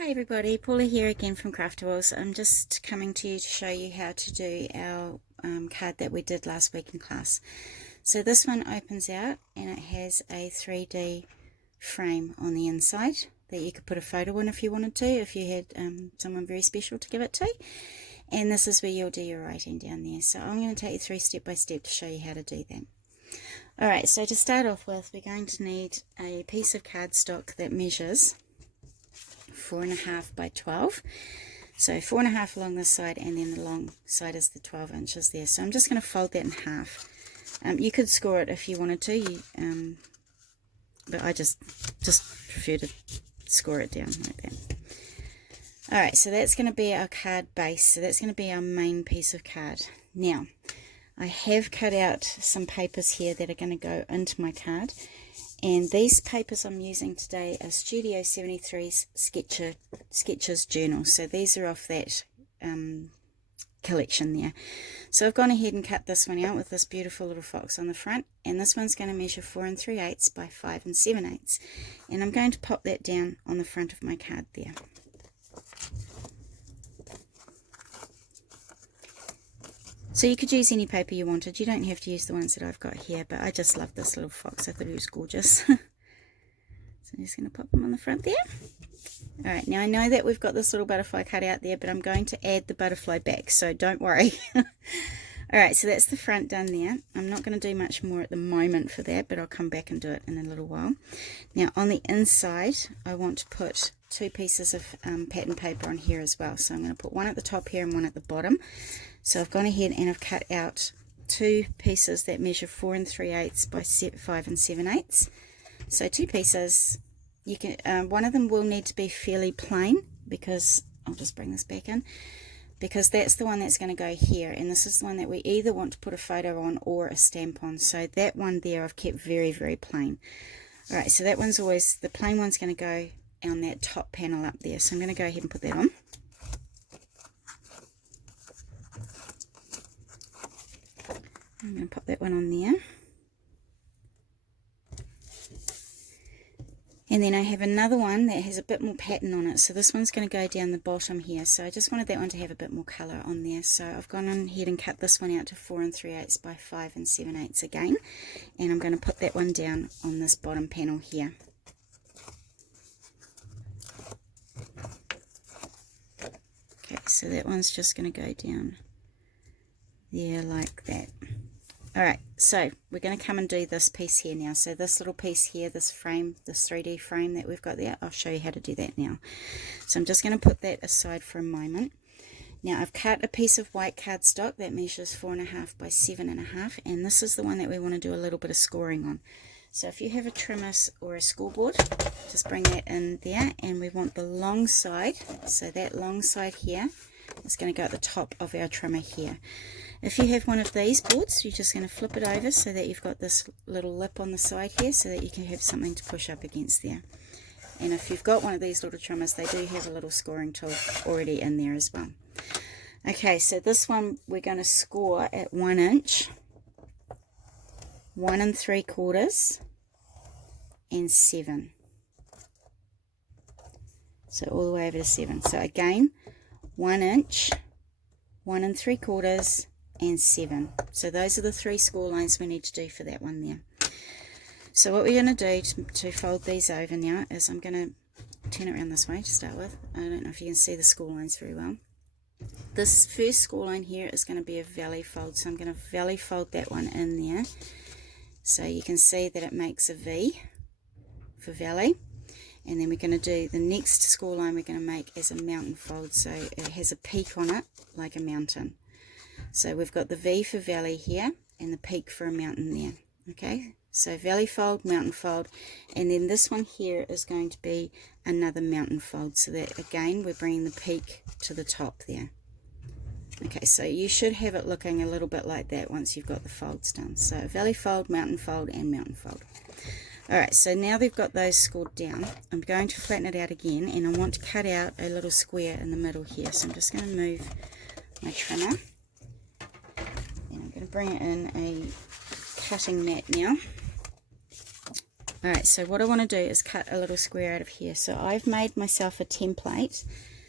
Hi everybody, Paula here again from Craftables. I'm just coming to you to show you how to do our card that we did last week in class. So this one opens out and it has a 3D frame on the inside that you could put a photo in if you wanted to, if you had someone very special to give it to. And this is where you'll do your writing down there. So I'm going to take you through step by step to show you how to do that. Alright, so to start off with, we're going to need a piece of cardstock that measures 4.5 by 12, so 4.5 along this side, and then the long side is the 12 inches there. So I'm just going to fold that in half. You could score it if you wanted to, but I just prefer to score it down like that. Alright, so that's going to be our card base, so that's going to be our main piece of card. Now I have cut out some papers here that are going to go into my card. And these papers I'm using today are Studio 73's Sketches Journal. So these are off that collection there. So I've gone ahead and cut this one out with this beautiful little fox on the front. And this one's going to measure 4 3/8 by 5 7/8. And I'm going to pop that down on the front of my card there. So you could use any paper you wanted. You don't have to use the ones that I've got here, but I just love this little fox. I thought he was gorgeous. So I'm just going to pop him on the front there. Alright, now I know that we've got this little butterfly cut out there, but I'm going to add the butterfly back, so don't worry. Alright, so that's the front done there. I'm not going to do much more at the moment for that, but I'll come back and do it in a little while. Now on the inside, I want to put 2 pieces of pattern paper on here as well. So I'm going to put one at the top here and one at the bottom. So I've gone ahead and I've cut out 2 pieces that measure 4 3/8 by 5 7/8. So 2 pieces. You can one of them will need to be fairly plain, because I'll just bring this back in, because that's the one that's going to go here, and this is the one that we either want to put a photo on or a stamp on. So that one there I've kept very, very plain. Alright, so that one's always, the plain one's going to go on that top panel up there. So I'm going to go ahead and put that on. I'm going to pop that one on there. And then I have another one that has a bit more pattern on it. So this one's going to go down the bottom here. So I just wanted that one to have a bit more colour on there. So I've gone on ahead and cut this one out to 4 3/8 by 5 7/8 again. And I'm going to put that one down on this bottom panel here. Okay, so that one's just going to go down there like that. Alright, so we're going to come and do this piece here now. So this little piece here, this frame, this 3D frame that we've got there, I'll show you how to do that now. So I'm just going to put that aside for a moment. Now I've cut a piece of white cardstock that measures 4.5 by 7.5, and this is the one that we want to do a little bit of scoring on. So if you have a trimmer or a scoreboard, just bring that in there, and we want the long side. So that long side here is going to go at the top of our trimmer here. If you have one of these boards, you're just going to flip it over so that you've got this little lip on the side here, so that you can have something to push up against there. And if you've got one of these little trimmers, they do have a little scoring tool already in there as well. Okay, so this one we're going to score at 1 inch, 1 3/4, and 7. So all the way over to 7. So again, 1 inch, 1 3/4, and 7. So those are the 3 score lines we need to do for that one there. So what we're going to do to fold these over now is I'm going to turn it around this way to start with. I don't know if you can see the score lines very well. This first score line here is going to be a valley fold, so I'm going to valley fold that one in there. So you can see that it makes a V for valley. And then we're going to do the next score line we're going to make as a mountain fold, so it has a peak on it like a mountain. So we've got the V for valley here and the peak for a mountain there. Okay, so valley fold, mountain fold, and then this one here is going to be another mountain fold, so that again we're bringing the peak to the top there. Okay, so you should have it looking a little bit like that once you've got the folds done. So valley fold, mountain fold, and mountain fold. Alright, so now they've got those scored down, I'm going to flatten it out again, and I want to cut out a little square in the middle here. So I'm just going to move my trimmer, and I'm going to bring it in a cutting mat now. Alright, so what I want to do is cut a little square out of here. So I've made myself a template,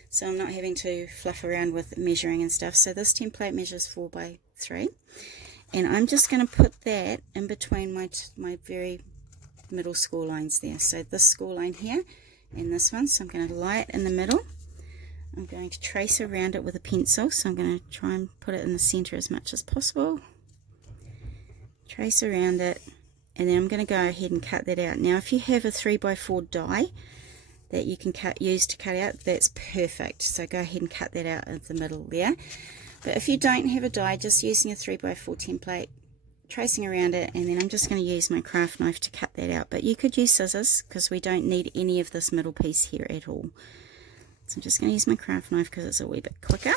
so I'm not having to fluff around with measuring and stuff. So this template measures 4 by 3, and I'm just going to put that in between my very middle score lines there. So this score line here and this one, so I'm going to lie it in the middle. I'm going to trace around it with a pencil, so I'm going to try and put it in the center as much as possible. Trace around it, and then I'm going to go ahead and cut that out. Now if you have a 3x4 die that you can use to cut out, that's perfect. So go ahead and cut that out of the middle there. But if you don't have a die, just using a 3x4 template, tracing around it, and then I'm just going to use my craft knife to cut that out. But you could use scissors because we don't need any of this middle piece here at all. So I'm just going to use my craft knife because it's a wee bit quicker.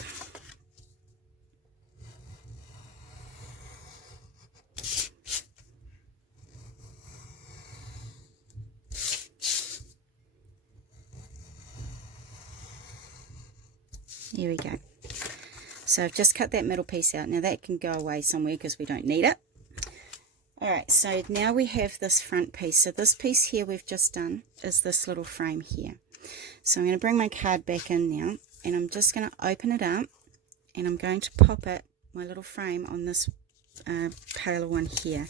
There we go. So I've just cut that middle piece out. Now that can go away somewhere because we don't need it. Alright, so now we have this front piece. So this piece here we've just done is this little frame here. So I'm going to bring my card back in now, and I'm just going to open it up, and I'm going to pop it, my little frame, on this paler one here.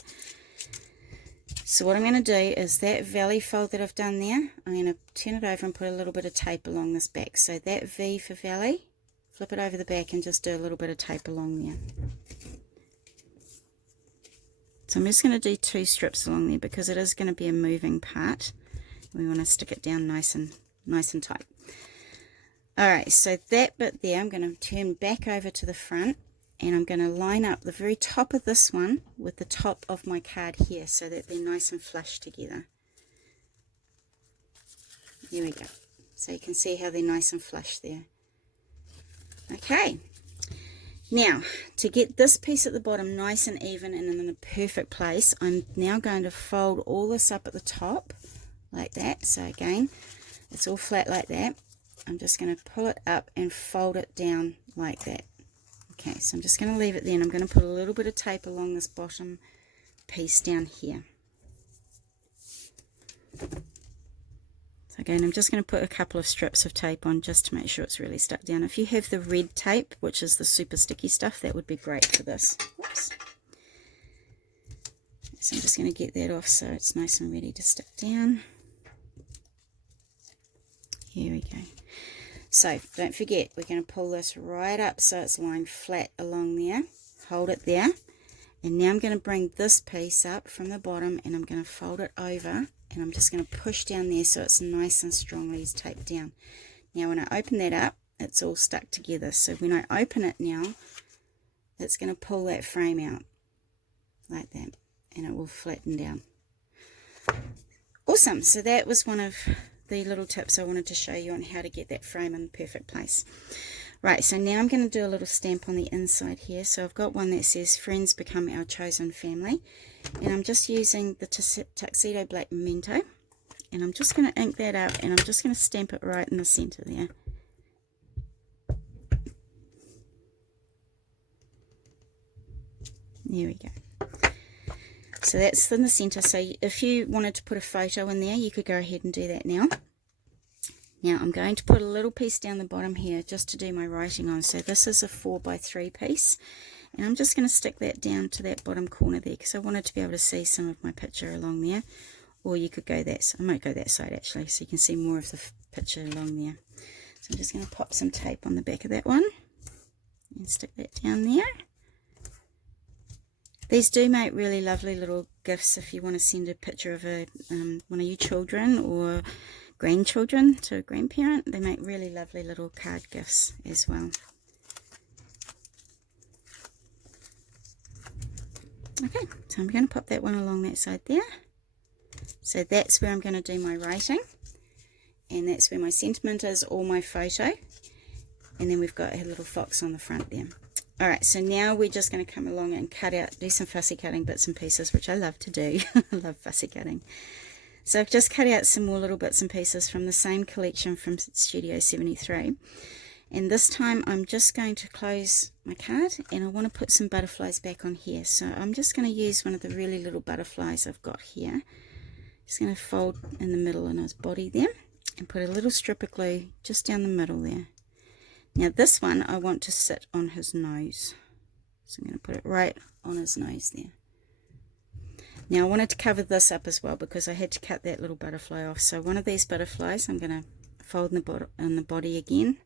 So what I'm going to do is that valley fold that I've done there, I'm going to turn it over and put a little bit of tape along this back. So that V for valley, flip it over the back and just do a little bit of tape along there. So I'm just going to do 2 strips along there because it is going to be a moving part. We want to stick it down nice and tight. Alright, so that bit there I'm going to turn back over to the front, and I'm going to line up the very top of this one with the top of my card here so that they're nice and flush together. There we go. So you can see how they're nice and flush there. Okay, now to get this piece at the bottom nice and even and in a perfect place, I'm now going to fold all this up at the top like that. So again, it's all flat like that. I'm just going to pull it up and fold it down like that. Okay, so I'm just going to leave it there, and I'm going to put a little bit of tape along this bottom piece down here. So again, I'm just going to put a couple of strips of tape on just to make sure it's really stuck down. If you have the red tape, which is the super sticky stuff, that would be great for this. Whoops. So I'm just going to get that off so it's nice and ready to stick down. Here we go. So don't forget, we're going to pull this right up so it's lying flat along there. Hold it there. And now I'm going to bring this piece up from the bottom, and I'm going to fold it over, and I'm just going to push down there so it's nice and strongly taped down. Now when I open that up, it's all stuck together. So when I open it now, it's going to pull that frame out like that, and it will flatten down. Awesome. So that was one of the little tips I wanted to show you on how to get that frame in the perfect place. Right, so now I'm going to do a little stamp on the inside here. So I've got one that says "Friends Become Our Chosen Family," and I'm just using the Tuxedo Black Memento, and I'm just going to ink that up, and I'm just going to stamp it right in the center there. There we go. So that's in the center. So if you wanted to put a photo in there, you could go ahead and do that now. Now I'm going to put a little piece down the bottom here just to do my writing on. So this is a 4x3 piece, and I'm just going to stick that down to that bottom corner there because I wanted to be able to see some of my picture along there. Or you could go that side. I might go that side actually, so you can see more of the picture along there. So I'm just going to pop some tape on the back of that one and stick that down there. These do make really lovely little gifts if you want to send a picture of one of your children or grandchildren to a grandparent. They make really lovely little card gifts as well. Okay, so I'm going to pop that one along that side there. So that's where I'm going to do my writing, and that's where my sentiment is, or my photo, and then we've got a little fox on the front there. Alright, so now we're just going to come along and cut out, do some fussy cutting bits and pieces, which I love to do. I love fussy cutting. So I've just cut out some more little bits and pieces from the same collection from Studio 73. And this time I'm just going to close my card, and I want to put some butterflies back on here. So I'm just going to use one of the really little butterflies I've got here. Just going to fold in the middle in his body there and put a little strip of glue just down the middle there. Now this one I want to sit on his nose. So I'm going to put it right on his nose there. Now I wanted to cover this up as well because I had to cut that little butterfly off. So one of these butterflies I'm going to fold in the body again.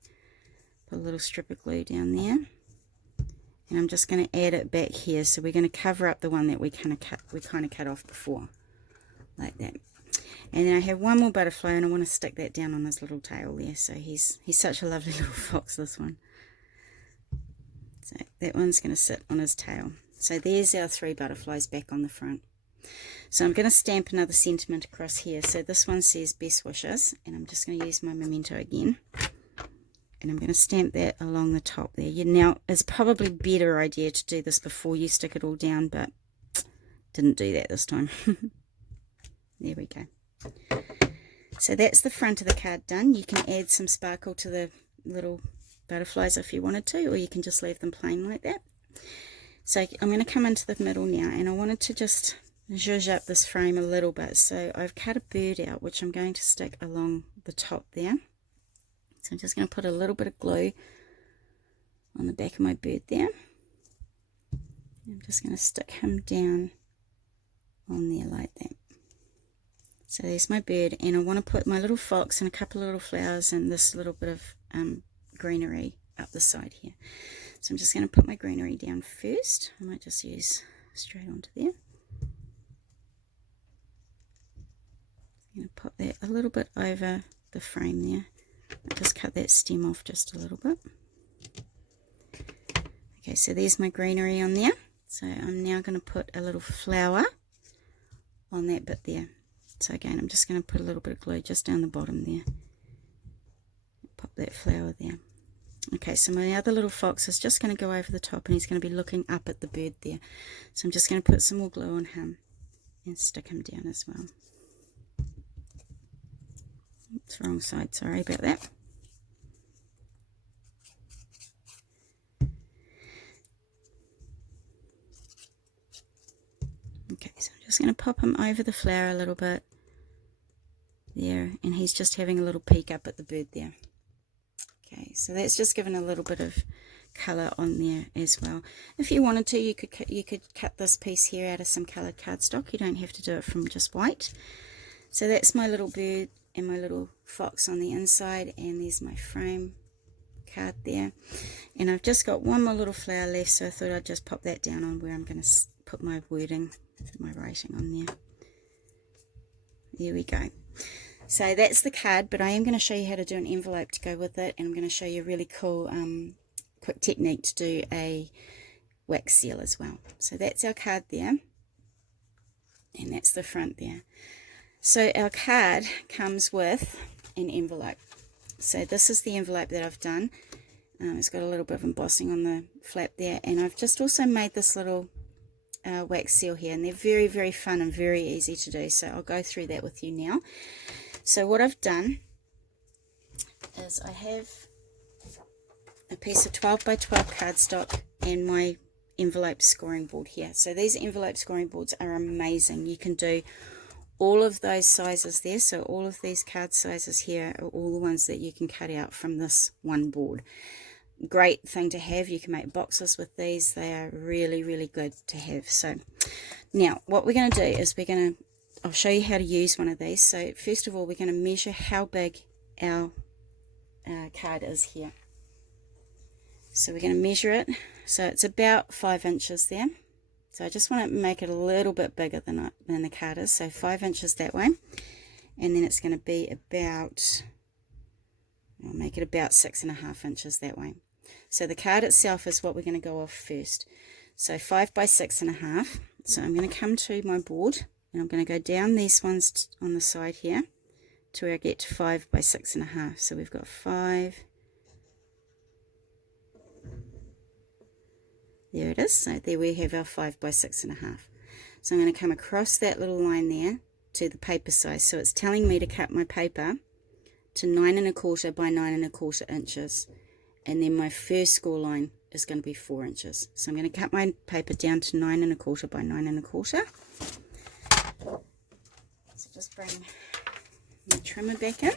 Put a little strip of glue down there. And I'm just going to add it back here. So we're going to cover up the one that we kind of cut off before. Like that. And then I have one more butterfly and I want to stick that down on his little tail there. So he's such a lovely little fox, this one. So that one's going to sit on his tail. So there's our 3 butterflies back on the front. So I'm going to stamp another sentiment across here. So this one says best wishes, and I'm just going to use my memento again. And I'm going to stamp that along the top there. Now, it's probably a better idea to do this before you stick it all down, but didn't do that this time. There we go. So that's the front of the card done. You can add some sparkle to the little butterflies if you wanted to, or you can just leave them plain like that. So I'm going to come into the middle now, and I wanted to just zhuzh up this frame a little bit. So I've cut a bird out, which I'm going to stick along the top there. So I'm just going to put a little bit of glue on the back of my bird there. I'm just going to stick him down on there like that. So there's my bird, and I want to put my little fox and a couple of little flowers and this little bit of greenery up the side here. So I'm just going to put my greenery down first. I might just use straight onto there. I'm going to pop that a little bit over the frame there. I'll just cut that stem off just a little bit. Okay, so there's my greenery on there. So I'm now going to put a little flower on that bit there. So again, I'm just going to put a little bit of glue just down the bottom there. Pop that flower there. Okay, so my other little fox is just going to go over the top, and he's going to be looking up at the bird there. So I'm just going to put some more glue on him and stick him down as well. It's wrong side, sorry about that. Okay, so I'm just going to pop him over the flower a little bit there, and he's just having a little peek up at the bird there. Okay, so that's just given a little bit of colour on there as well. If you wanted to, you could cut this piece here out of some coloured cardstock. You don't have to do it from just white. So that's my little bird and my little fox on the inside, and there's my frame card there. And I've just got one more little flower left, so I thought I'd just pop that down on where I'm going to put my wording, my writing on there. There we go. So that's the card, but I am going to show you how to do an envelope to go with it, and I'm going to show you a really cool quick technique to do a wax seal as well. So that's our card there, and that's the front there. So our card comes with an envelope. So this is the envelope that I've done. It's got a little bit of embossing on the flap there, and I've just also made this little wax seal here, and they're very, very fun and very easy to do. So I'll go through that with you now. So what I've done is I have a piece of 12 by 12 cardstock and my envelope scoring board here. So these envelope scoring boards are amazing. You can do all of those sizes there. So all of these card sizes here are all the ones that you can cut out from this one board. Great thing to have. You can make boxes with these. They are really, really good to have. So now what we're going to do is I'll show you how to use one of these. So first of all, we're going to measure how big our card is here. So we're going to measure it. So it's about 5 inches there. So I just want to make it a little bit bigger than the card is. So 5 inches that way. And then it's going to be about, I'll make it about 6.5 inches that way. So the card itself is what we're going to go off first. So 5 by 6.5. So I'm going to come to my board, and I'm going to go down these ones on the side here to where I get to 5 by 6.5. So we've got 5. There it is. So there we have our 5 by 6.5. So I'm going to come across that little line there to the paper size. So it's telling me to cut my paper to 9 1/4 by 9 1/4 inches. And then my first score line is going to be 4 inches. So I'm going to cut my paper down to 9 1/4 by 9 1/4. So just bring my trimmer back in.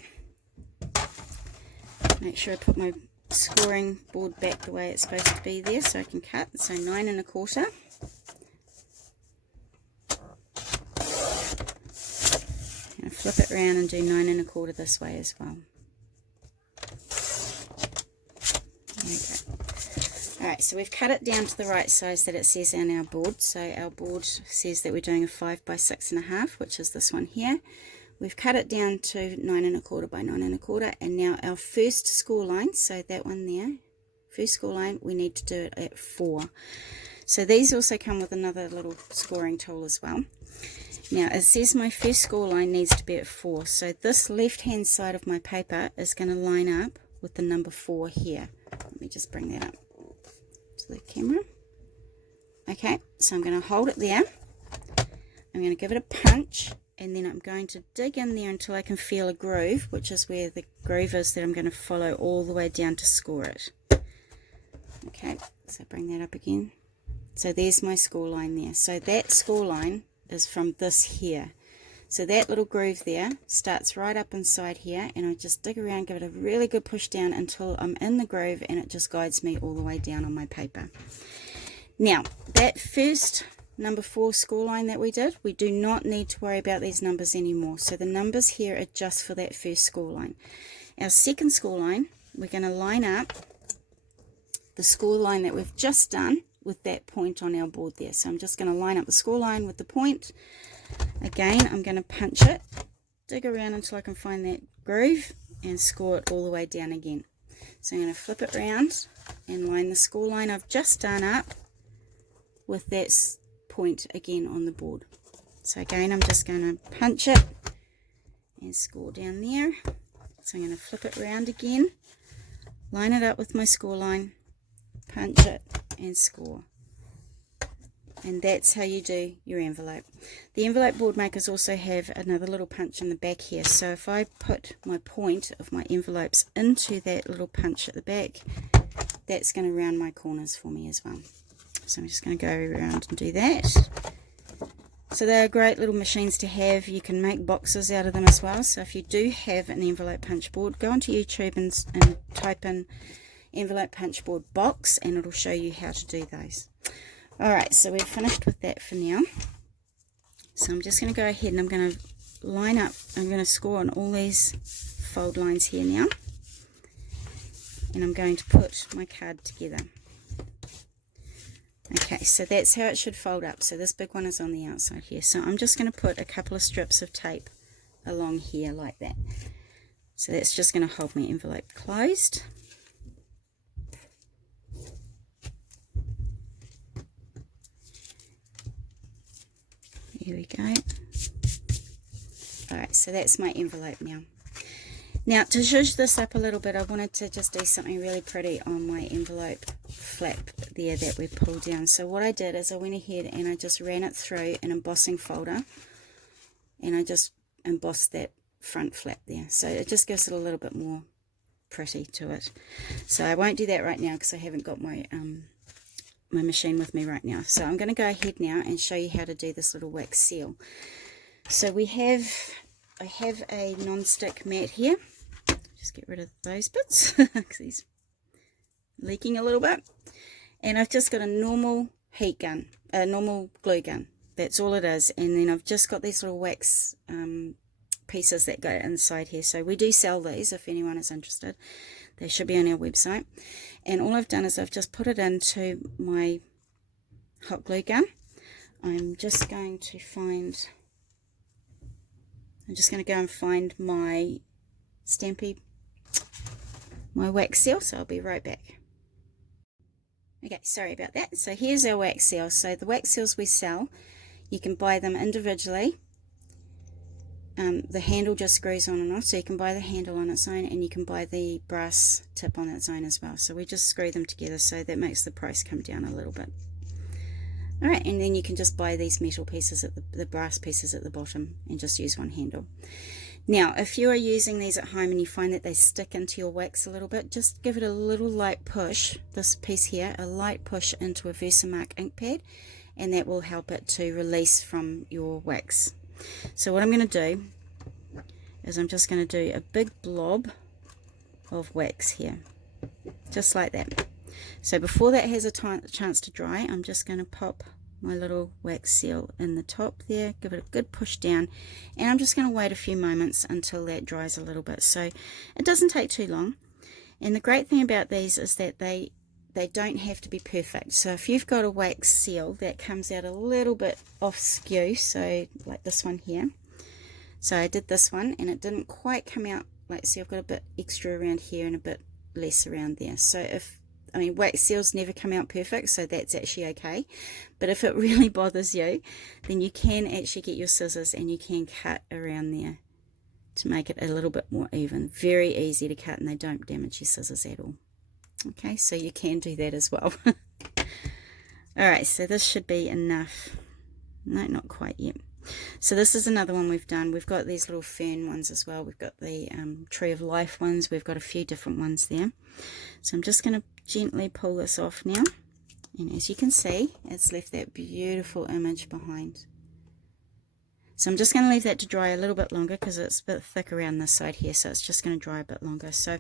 Make sure I put my scoring board back the way it's supposed to be there so I can cut. So 9 1/4. And flip it around and do 9 1/4 this way as well. Okay. Alright, so we've cut it down to the right size that it says on our board. So our board says that we're doing a 5 by 6 1/2, which is this one here. We've cut it down to 9 1/4 by 9 1/4, and now our first score line, so that one there, first score line, we need to do it at 4. So these also come with another little scoring tool as well. Now it says my first score line needs to be at 4, so this left hand side of my paper is going to line up with the number 4 here. Let me just bring that up to the camera. Okay, so I'm going to hold it there. I'm going to give it a punch, and then I'm going to dig in there until I can feel a groove, which is where the groove is that I'm going to follow all the way down to score it. Okay, so bring that up again. So there's my score line there. So that score line is from this here. So that little groove there starts right up inside here, and I just dig around, give it a really good push down until I'm in the groove, and it just guides me all the way down on my paper. Now, that first number 4 score line that we did, we do not need to worry about these numbers anymore. So the numbers here are just for that first score line. Our second score line, we're going to line up the score line that we've just done with that point on our board there. So I'm just going to line up the score line with the point. Again, I'm going to punch it, dig around until I can find that groove, and score it all the way down again. So I'm going to flip it around and line the score line I've just done up with that point again on the board. So again, I'm just going to punch it and score down there. So I'm going to flip it around again, line it up with my score line, punch it and score. And that's how you do your envelope. The envelope board makers also have another little punch in the back here. So if I put my point of my envelopes into that little punch at the back, that's going to round my corners for me as well. So I'm just going to go around and do that. So they're great little machines to have. You can make boxes out of them as well. So if you do have an envelope punch board, go onto YouTube and type in envelope punch board box, and it'll show you how to do those. Alright, so we're finished with that for now. So I'm just going to go ahead and I'm going to line up, I'm going to score on all these fold lines here now. And I'm going to put my card together. Okay, so that's how it should fold up. So this big one is on the outside here. So I'm just going to put a couple of strips of tape along here like that. So that's just going to hold my envelope closed. Here we go. Alright, so that's my envelope now. Now, to zhuzh this up a little bit, I wanted to just do something really pretty on my envelope flap there that we pulled down. So what I did is I went ahead and I just ran it through an embossing folder, and I just embossed that front flap there. So it just gives it a little bit more pretty to it. So I won't do that right now because I haven't got my my machine with me right now. So I'm going to go ahead now and show you how to do this little wax seal. So I have a non-stick mat here. Just get rid of those bits because he's leaking a little bit. And I've just got a normal heat gun, a normal glue gun. That's all it is. And then I've just got these little wax pieces that go inside here. So we do sell these if anyone is interested. They should be on our website. And all I've done is I've just put it into my hot glue gun. I'm just going to go and find my Stampy, my wax seal. So I'll be right back. Okay, sorry about that. So here's our wax seal. So the wax seals we sell, you can buy them individually. The handle just screws on and off, so you can buy the handle on its own, and you can buy the brass tip on its own as well. So we just screw them together, so that makes the price come down a little bit. Alright, and then you can just buy these metal pieces at the brass pieces at the bottom and just use one handle. Now, if you are using these at home and you find that they stick into your wax a little bit, just give it a little light push, this piece here, a light push into a Versamark ink pad, and that will help it to release from your wax. So what I'm going to do is I'm just going to do a big blob of wax here, just like that. So before that has a chance to dry, I'm just going to pop my little wax seal in the top there, give it a good push down, and I'm just going to wait a few moments until that dries a little bit. So it doesn't take too long, and the great thing about these is that they don't have to be perfect. So if you've got a wax seal that comes out a little bit off skew, so like this one here, so I did this one and it didn't quite come out, like, see, I've got a bit extra around here and a bit less around there. So wax seals never come out perfect, so that's actually okay. But if it really bothers you, then you can actually get your scissors and you can cut around there to make it a little bit more even. Very easy to cut and they don't damage your scissors at all. Okay, so you can do that as well. Alright, so this should be enough. No, not quite yet. So this is another one we've done. We've got these little fern ones as well. We've got the tree of life ones. We've got a few different ones there. So I'm just going to gently pull this off now. And as you can see, it's left that beautiful image behind. So I'm just going to leave that to dry a little bit longer because it's a bit thick around this side here. So it's just going to dry a bit longer. So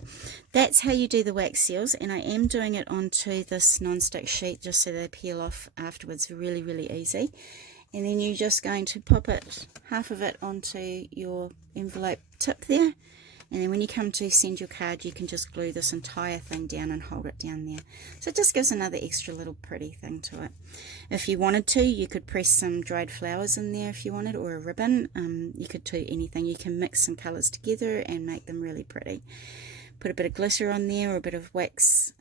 that's how you do the wax seals. And I am doing it onto this non-stick sheet just so they peel off afterwards. Really, really easy. And then you're just going to pop it, half of it, onto your envelope tip there. And then when you come to send your card, you can just glue this entire thing down and hold it down there. So it just gives another extra little pretty thing to it. If you wanted to, you could press some dried flowers in there if you wanted, or a ribbon. You could do anything. You can mix some colours together and make them really pretty. Put a bit of glitter on there, or a bit of wax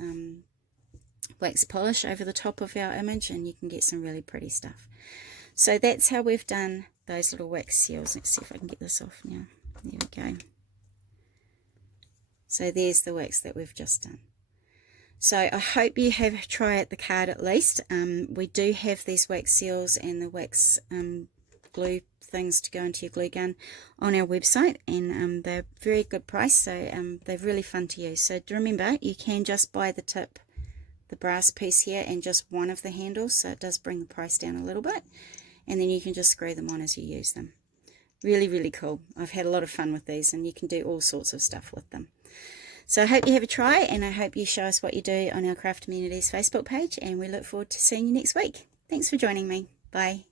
polish over the top of our image, and you can get some really pretty stuff. So that's how we've done those little wax seals. Let's see if I can get this off now. There we go. So there's the wax that we've just done. So I hope you have tried the card at least. We do have these wax seals and the wax glue things to go into your glue gun on our website, and they're very good price, so they're really fun to use. So remember, you can just buy the tip, the brass piece here, and just one of the handles, so it does bring the price down a little bit, and then you can just screw them on as you use them. Really, really cool. I've had a lot of fun with these, and you can do all sorts of stuff with them. So I hope you have a try, and I hope you show us what you do on our Craft Communities Facebook page, and we look forward to seeing you next week. Thanks for joining me. Bye.